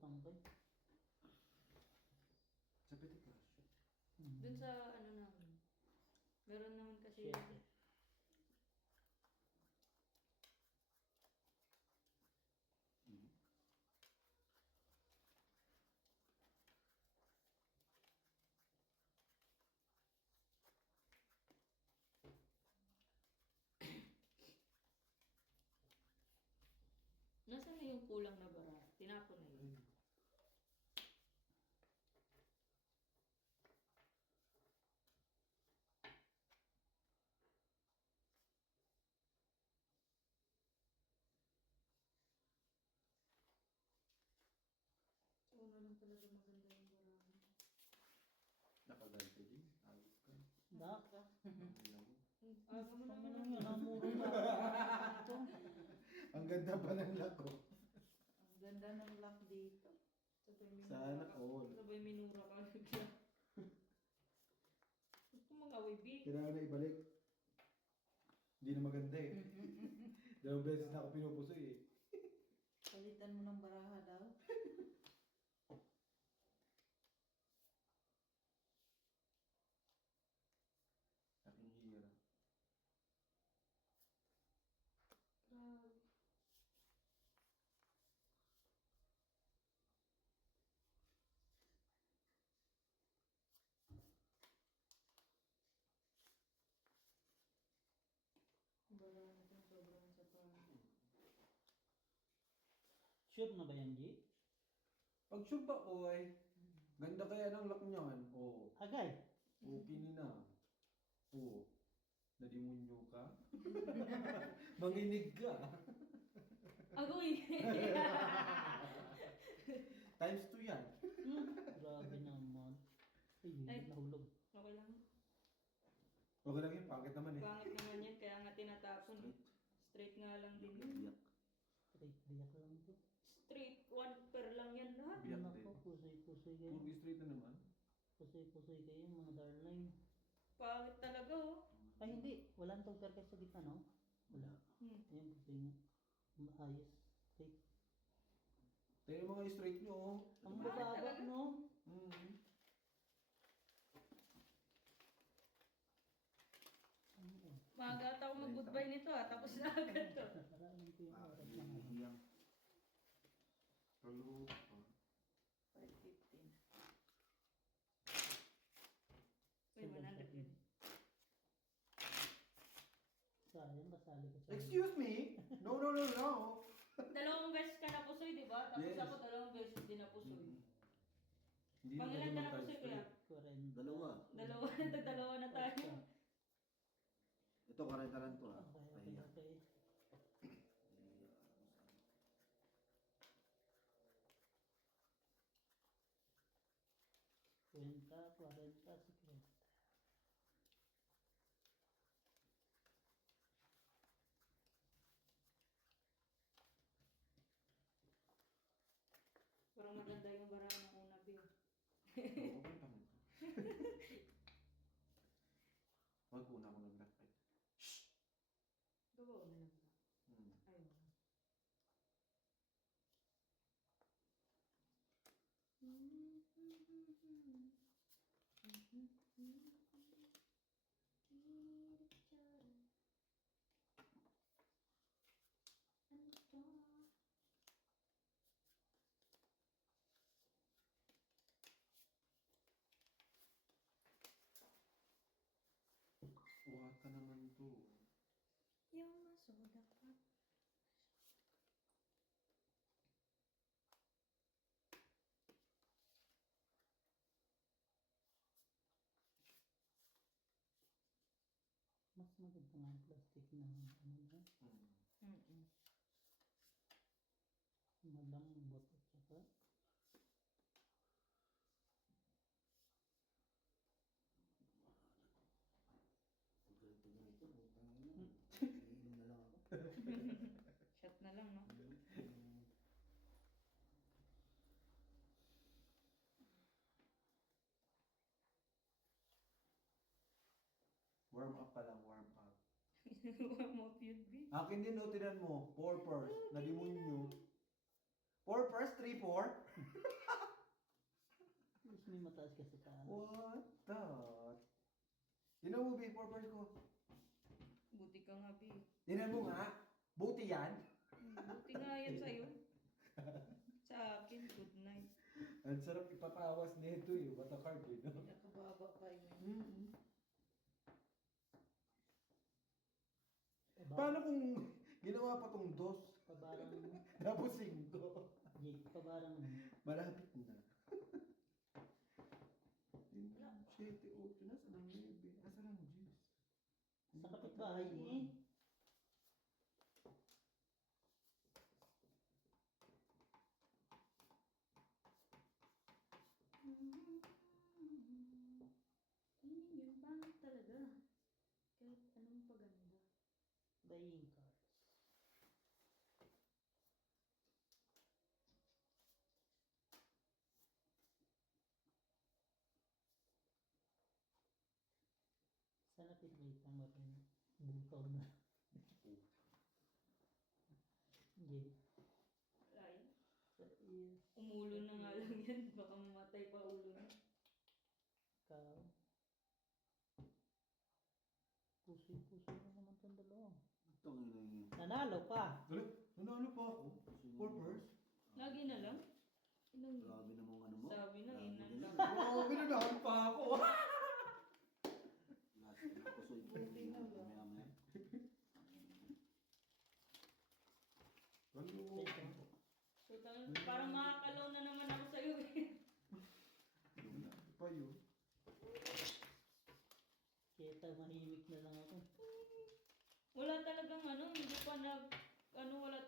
tangkay. Sa petit crush. Dun sa ano namin. Meron naman kasi Siyete. Nasaan na yung kulang na bara? Tinapon na yun. Una lang talaga maganda yung bara. Nakaganto din. Ayos ka. Daka. Aga mo Kami naman. lang yun, namuro na. Ito. Ang ganda pa ng lako. Ang ganda ng lock dito. Sabay minura Sana ka. all. Sabay minura ka. Gusto mag-away, B. Kailangan na ibalik. Hindi na maganda eh. Dalawang beses na ako pinupusoy eh. Palitan mo ng baraha daw. Aking hira. Grabe. Bara natin sobrang sa parang. Sure na ba yan, G? Pag sure ba, oy. Ganda kaya ng lock niyan. Oo. Agay. Okay na. Oo. Nadimunyo ka? Manginig ka. Agoy! Times 2 yan. Grabe naman. Ay, Ay. nahulog. Okay lang. Okay lang yun, pangit naman eh. Pangit naman yan, kaya nga tinatapon. Straight nga lang din yun. Straight diyak lang to. Straight, one pair lang yan lahat. Biyak Nako, din. pusoy-pusoy kayo. Puro straight na naman. Pusoy-pusoy kayo, mga darling. Pangit talaga oh. Ay, hindi. Walang togter kayo sa gitna, no? Wala. Ayan, pusoy nga. Maayos. Straight. Tayo yung mga straight nyo. Oh. Ang bababa, no? Mm. Maaga ata ako mag-goodbye nito ah, tapos na agad to. Paraan ko yung oras na nga. Yang. Pero pa. 5:15. Uy, 100 yun. Sayang, kasali ko siya. Excuse me? No, no, no, no. Dalawang beses ka napusoy, di ba? Tapos Yes. ako dalawang beses din napusoy. Hindi Pangilan ka naman napusoy kuya? 40. Dalawa. Dalawa, dalawa na tayo. Ito, karenta lang to ha. Okay, okay, Pahiya. okay. Kwenta, 40, 50. Parang maganda yung bara ng una, Bill. Oo, okay lang ito. Huwag una ako nag-blackpipe. Gawa na lang ba? Hmm. Ayun. Wata naman to. Yung masoda pa. Mas maganda nga ang plastic na ano na. Hmm. Malambot at saka Ang ganito na ito. Utang ina. Iinom na lang ako. Shot na lang, no? Warm up pa lang, warm up. Warm up yun, B. Akin din, no, tinan mo. Purpose. Nadimunyo. 4 first, 3, 4. Mas may mataas ka sa taas. What the? Tinan mo, B, 4 first ko. Buti ka nga, Bi. Tinan mo nga. Buti yan. Buti nga yan sa'yo. Sa akin, good night. Ang sarap ipapawas nito eh. What a card eh. No? Nakababa pa yun. Mm-hmm. Pabarang, Paano kung ginawa pa tong dos? pabarang, Tapos 5? Jake, pabarang, Malapit na. 7, 8, nasa lang 9. Nasa lang 10. sa kapitbahay eh. Tingin yun, pangit talaga. Kahit anong paganda. Buying cards. Sana pinagay pang matin. Butaw na. Jake. Ay, Sa is, umulo na nga lang yan. Baka mamatay pa ulo na. ikaw. Puso na naman itong dalawa. Tangin na yun. Nanalo pa! Nanalo pa ako. 4 first. Lagi na lang. Ilang Grabe namang ano mo. sabi na, Grabe inan din. lang. Oo, nanalo pa ako. Lahat ng kusoy. Buti na lang. Maya-maya. So, parang makakalaw na naman ako sa'yo eh. Pa yun. Kaya mahimik na lang ako. Wala talagang ano, hindi pa nag, ano, wala